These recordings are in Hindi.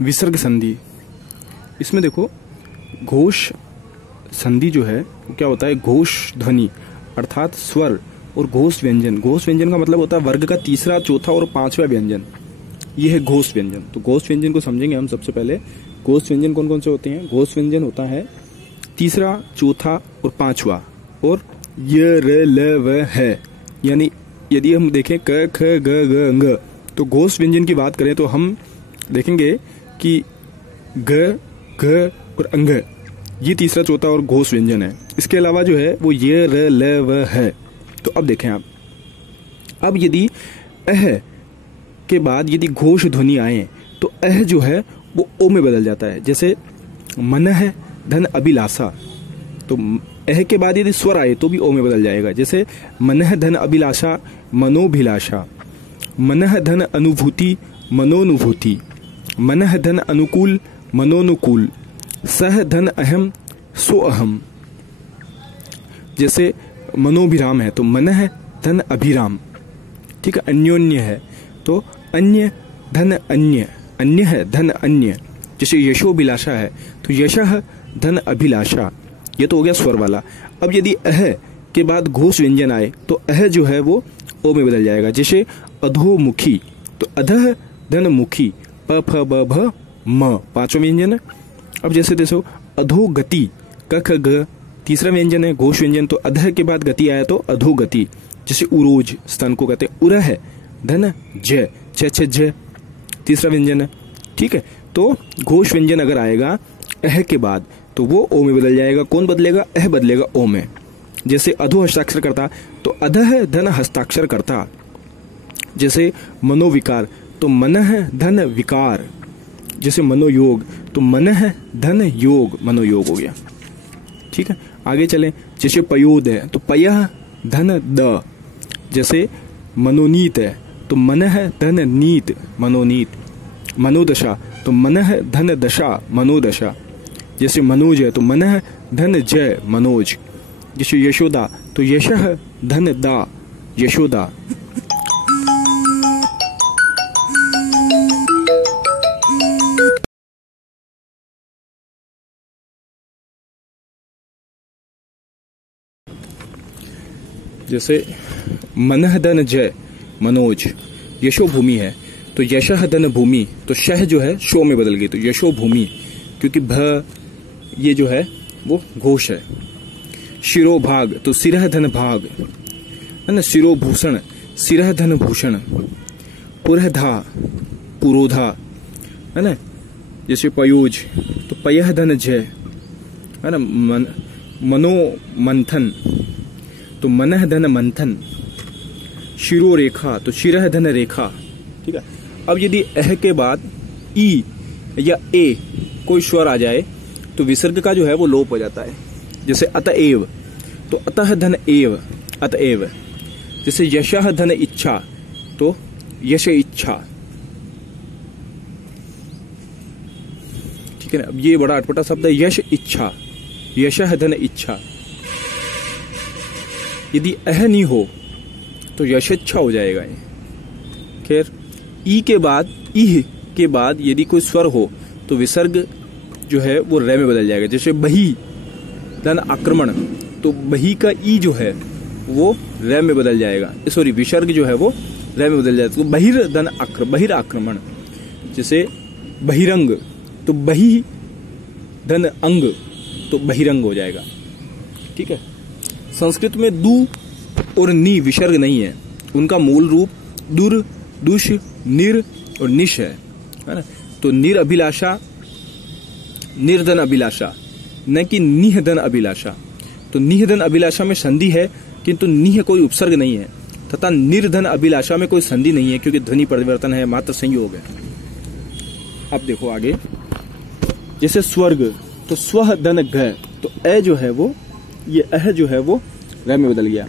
विसर्ग संधि। इसमें देखो घोष संधि जो है वो क्या होता है, घोष ध्वनि अर्थात स्वर और घोष व्यंजन। घोष व्यंजन का मतलब होता है वर्ग का तीसरा, चौथा और पांचवा व्यंजन, ये है घोष व्यंजन। तो घोष व्यंजन को समझेंगे हम सबसे पहले। घोष व्यंजन कौन कौन से होते हैं? घोष व्यंजन होता है तीसरा, चौथा और पांचवा, और य र ल व है। यानी यदि हम देखें क ख ग घ अंग, तो घोष व्यंजन की बात करें तो हम देखेंगे कि ग घ और अंग ये तीसरा, चौथा और घोष व्यंजन है। इसके अलावा जो है वो य र ल व है। तो अब देखें आप, अब यदि अह के बाद यदि घोष ध्वनि आए तो अह जो है वो ओ में बदल जाता है। जैसे मनः धन अभिलाषा, तो अह के बाद यदि स्वर आए तो भी ओ में बदल जाएगा। जैसे मनः धन अभिलाषा मनोभिलाषा, मनः धन अनुभूति मनोनुभूति, मनः धन अनुकूल मनोनुकूल, सह धन अहम सो अहम। जैसे मनोभिराम है तो मनः धन अभिराम, ठीक है। अन्योन्य है तो अन्य धन अन्य, अन्य है धन अन्य। जैसे यशोभिलाषा है तो यशः धन अभिलाषा, ये तो हो गया स्वर वाला। अब यदि अह के बाद घोष व्यंजन आए तो अह जो है वो ओ में बदल जाएगा। जैसे अधोमुखी तो अधः धन मुखी, प फ ब भ म पांचवा व्यंजन है। अब जैसे देखो अधोगति क ख ग तीसरा व्यंजन है घोष व्यंजन, तो अधः के बाद गति आया तो अधोगति। जैसे उरोज स्तन को कहते हैं, उरह धन ज छ छ ज तीसरा व्यंजन है, ठीक है। तो घोष व्यंजन अगर आएगा अह के बाद तो वो ओ में बदल जाएगा। कौन बदलेगा? अह बदलेगा ओ में। जैसे अधो हस्ताक्षर करता तो अधः धन हस्ताक्षर करता। जैसे मनोविकार तो मनः धन विकार। जैसे मनोयोग तो मनः धन योग, मनोयोग हो गया, ठीक है। आगे चलें, जैसे पयोद है तो पयः धन द। जैसे मनोनीत है तो मनः धन नीत, मनोनीत। मनोदशा तो मनः धन दशा, मनोदशा। जैसे मनोज है तो मनः धन जय, मनोज। जैसे यशोदा तो यशः धन दा, यशोदा। जैसे मनः धन जय, मनोज। यशो भूमि है तो यशः धन भूमि, तो शह जो है शो में बदल गई तो यशो भूमि, क्योंकि भ ये जो है वो घोष है। शिरोभाग तो सिरह धन भाग, है ना। शिरोभूषण सिरह धन भूषण। पुरधा पुरोधा, है ना। जैसे पयोज तो पयः धन जय, है ना। मनो मंथन तो मनः धन मंथन। शिरो रेखा तो शिरह धन रेखा, ठीक है। अब यदि अह के बाद ई या ए कोई स्वर आ जाए तो विसर्ग का जो है वो लोप हो जाता है। जैसे अतएव तो अतः धन एव, अतएव। जैसे यशः धन इच्छा तो यश इच्छा, ठीक है ना। अब ये बड़ा अटपटा शब्द है, यश इच्छा, यशः धन इच्छा। यदि अह नहीं हो तो यशेच्छा हो जाएगा ये। खैर, ई के बाद इह के बाद यदि कोई स्वर हो तो विसर्ग जो है वो रे में बदल जाएगा। जैसे बही धन आक्रमण तो बही का ई जो है वो रे में बदल जाएगा, सॉरी विसर्ग जो है वो रे में बदल जाएगा। तो बहिर धन बहिर आक्रमण। जैसे बहिरंग तो बही धन अंग तो बहिरंग हो जाएगा, ठीक है। संस्कृत में दु और नी विसर्ग नहीं है, उनका मूल रूप दुर, दुष, निर और निश है ना। तो निर अभिलाषा, निर्धन अभिलाषा, न कि निहधन अभिलाषा। तो निहधन अभिलाषा में संधि है किंतु निह कोई उपसर्ग नहीं है, तथा निर्धन अभिलाषा में कोई संधि नहीं है क्योंकि ध्वनि परिवर्तन है, मात्र संयोग है। अब देखो आगे, जैसे स्वर्ग तो स्व धन घ, तो अ जो है वो ये अह जो है वो ग में बदल गया।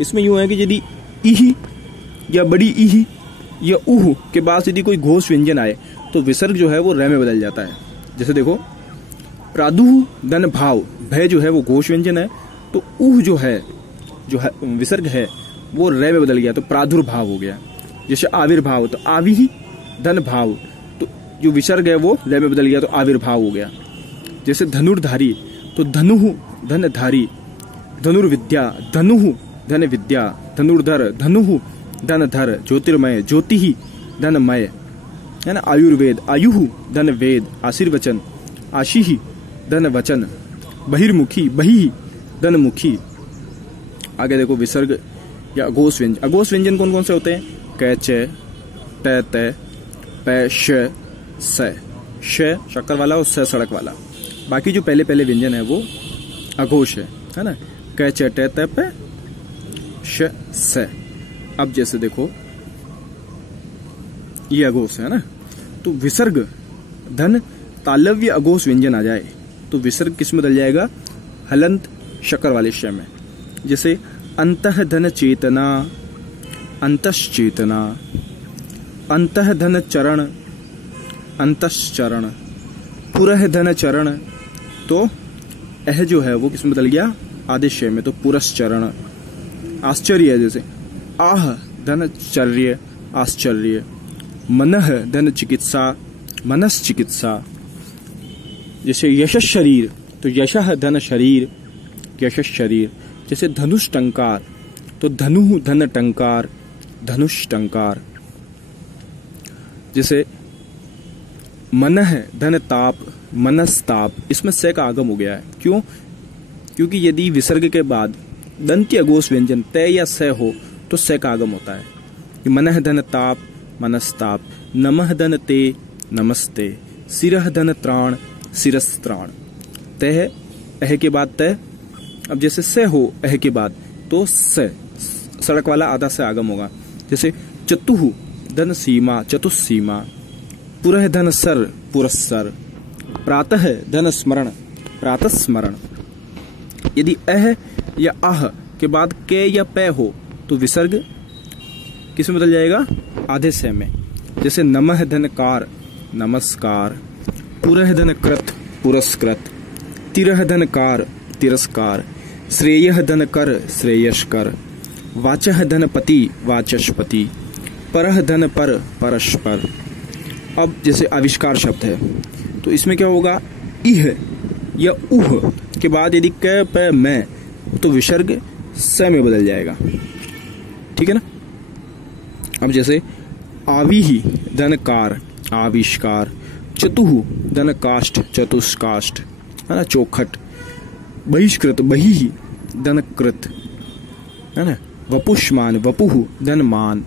इसमें यूं है कि यदि इही या बड़ी इही या उह के बाद यदि कोई घोष व्यंजन आए तो विसर्ग जो है वो रे में बदल जाता है। जैसे देखो प्रादुः धन भाव, भय जो है वो घोष व्यंजन है तो उह जो है विसर्ग है वो रे में बदल गया तो प्रादुर्भाव हो गया। जैसे आविर्भाव तो आविहि धन भाव, तो जो विसर्ग है वो लय में बदल गया तो आविर्भाव हो गया। जैसे धनुर्धारी तो धनुः धनधारी, धनुर्विद्या धनुः धन विद्या, धनुर्धर धनुः धनधर, ज्योतिर्मय ज्योति धनमय, है ना। आयुर्वेद आयुः धन वेद, आशीर्वचन आशीहि धन वचन, बहिर्मुखी बहि धनमुखी। आगे देखो विसर्ग या अघोष व्यंजन। अघोष व्यंजन कौन कौन से होते हैं? क च ट त प श स। श शक्कर वाला और स सड़क वाला। बाकी जो पहले पहले व्यंजन है वो अघोष है ना। क च ट त प श स। अब जैसे देखो ये अघोष है ना, तो विसर्ग धन तालव्य अघोष व्यंजन आ जाए तो विसर्ग किस में बदल जाएगा? हलंत शक्कर वाले श में। जैसे अंतः धन चेतना, अंतश्चेतना, अंतः धन चरण, अंतश्चरण, पुरः धन चरण, तो यह जो है वो किस में बदल गया? आदेश में, तो पुरश्चरण। आश्चर्य जैसे आह धन चर्य, आश्चर्य, मनः धन चिकित्सा, मनश्चिकित्सा। जैसे यशः शरीर तो यशः धन शरीर, यशः शरीर। जैसे धनुष टंकार तो धनुः धन टंकार, धनुष टंकार। जैसे मनः धन ताप, मनस्ताप। इसमें से का आगम हो गया है। क्यों? क्योंकि यदि विसर्ग के बाद दंत्य अघोष व्यंजन तय या स हो तो से का आगम होता है। मनः धन ताप, मनस्ताप, नमः धन ते, नमस्ते, सिरः धन त्राण, सिरस्त्राण। तय है अह के बाद तय। अब जैसे से हो अह के बाद तो स सड़क वाला आधा से आगम होगा। जैसे चतुः धन सीमा, चतुस्सीमा, पुरः धन सर, पुरस्सर, प्रातः धन स्मरण, प्रातस्मरण। यदि अह या आह के बाद के या पे हो तो विसर्ग किस में बदल जाएगा? आधे से में। जैसे नमः धन कार, नमस्कार, पुरः धन कृत, पुरस्कृत, तिरः धन कार, तिरस्कार, श्रेयः धन कर, श्रेयस्कर, वाचः धन पति, वाचस्पति, परः धन पर, परस्पर। अब जैसे आविष्कार शब्द है तो इसमें क्या होगा? इह या उह के बाद यदि क प मैं तो विसर्ग स में बदल जाएगा। ठीक है ना। अब जैसे आविहि धन कार, आविष्कार, चतुः धन काष्ठ, चतुष्काष्ठ, है ना, चौखट, बहिष्कृत, बहि धन कृत, है ना, वपुष्मान, वपुः धन मान,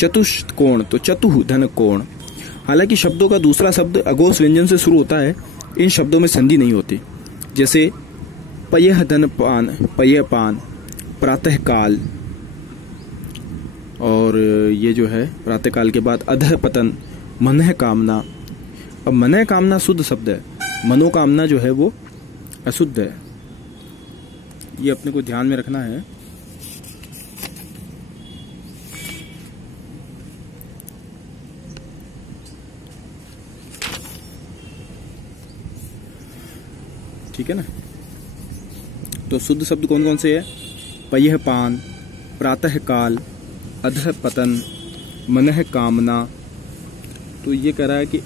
चतुष्कोण तो चतुः धन कोण। हालांकि शब्दों का दूसरा शब्द अघोष व्यंजन से शुरू होता है, इन शब्दों में संधि नहीं होती। जैसे पयः धन पान, पय पान, प्रातः काल, और ये जो है प्रातः काल के बाद अधः पतन, मनः कामना। अब मनः कामना शुद्ध शब्द है, मनोकामना जो है वो अशुद्ध है। ये अपने को ध्यान में रखना है। ठीक है ना। तो शुद्ध शब्द कौन कौन से है? पयः पान, प्रातः काल, अधः पतन, मनः कामना। तो ये कह रहा है कि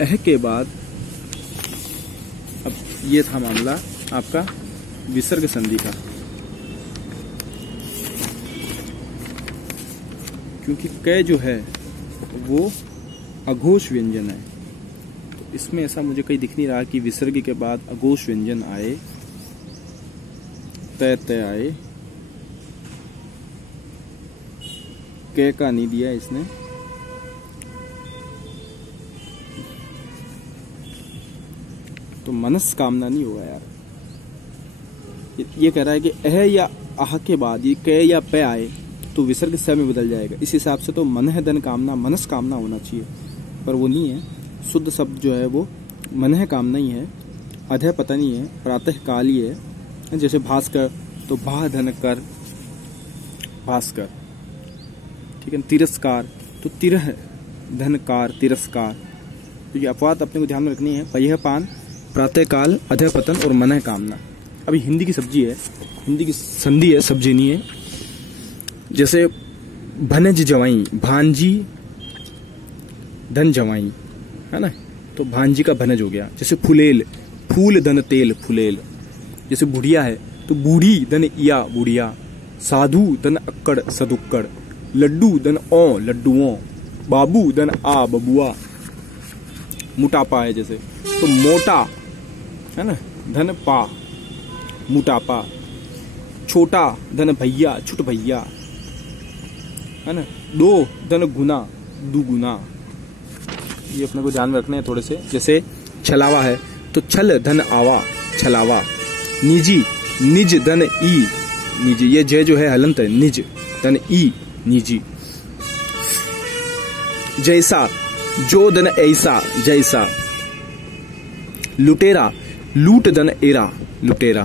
अह के बाद, अब ये था मामला आपका विसर्ग संधि का। क्योंकि क जो है वो अघोष व्यंजन है, तो इसमें ऐसा मुझे कहीं दिख नहीं रहा कि विसर्ग के बाद अघोष व्यंजन आए, तय तय आए। क का नहीं दिया इसने। तो मनस्कामना नहीं होगा यार। ये कह रहा है कि अह या आह के बाद ये क या पे आए तो विसर्ग स में बदल जाएगा। इस हिसाब से तो मनः धन कामना, मनस्कामना होना चाहिए, पर वो नहीं है। शुद्ध शब्द जो है वो मनः कामना ही है, अधः पतन ही है, प्रातः काल ही है। जैसे भास्कर तो भा धन कर, भास्कर। ठीक है। तिरस्कार तो तिरह धन कार, तिरस्कार। तो ये अपवाद अपने को ध्यान में रखनी है। पयः पान, प्रातः काल, अधः पतन और मनः कामना। अभी हिंदी की सब्जी है, हिंदी की संधि है, सब्जी नहीं है। जैसे भनज जवाई, भांजी धन जवाई, है ना, तो भांजी का भनज हो गया। जैसे फुलेल, फूल धन तेल फुलेल। जैसे बुढ़िया है तो बूढ़ी धन इया बुढ़िया। साधु धन अक्कड़ सदुक्कड़। लड्डू धन ओ लड्डुओं। बाबू धन आ बबुआ। मोटापा है जैसे तो मोटा, है ना, धन पा मोटापा। छोटा धन भैया छुट भैया, है ना। दो धन गुना दुगुना। ये अपने को ध्यान में रखने हैं थोड़े से। जैसे छलावा है तो छल धन आवा छलावा। निजी निज धन ई निजी। ये जय जो है हलंत है, निज धन ई निजी। जैसा जो धन ऐसा जैसा। लुटेरा लूट धन एरा लुटेरा।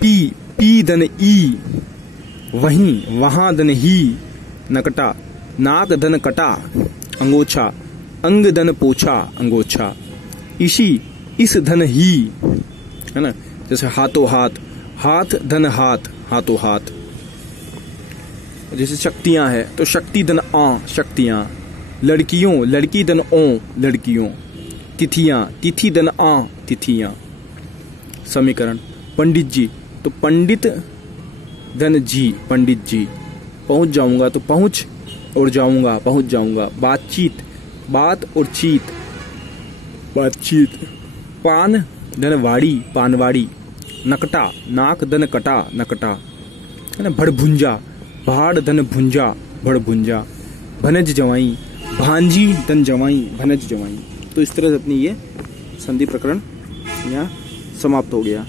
पी पी धन ई वहीं वहां धन ही नकटा। नाक धन कटा अंगोछा। अंग धन पोछा अंगोछा। इसी इस धन ही, है ना। जैसे हाथों हाथ, हाथ धन हाथ हाथों हाथ। जैसे शक्तियां है तो शक्ति धन आ शक्तियां। लड़कियों लड़की धन ओ लड़कियों। तिथियां तिथि धन आ तिथियां। समीकरण पंडित जी तो पंडित धन जी पंडित जी। पहुंच जाऊंगा तो पहुंच और जाऊंगा पहुंच जाऊंगा। बातचीत बात और चीत बातचीत। पान धन वाड़ी पानवाड़ी। नकटा नाक धन कटा नकटा, है ना। भड़भुंजा भाड़ धन भुंजा भड़भुंजा। भनज जवाई भांजी धन जवाई भनज जवाई। तो इस तरह से अपनी ये संधि प्रकरण यहाँ समाप्त हो गया।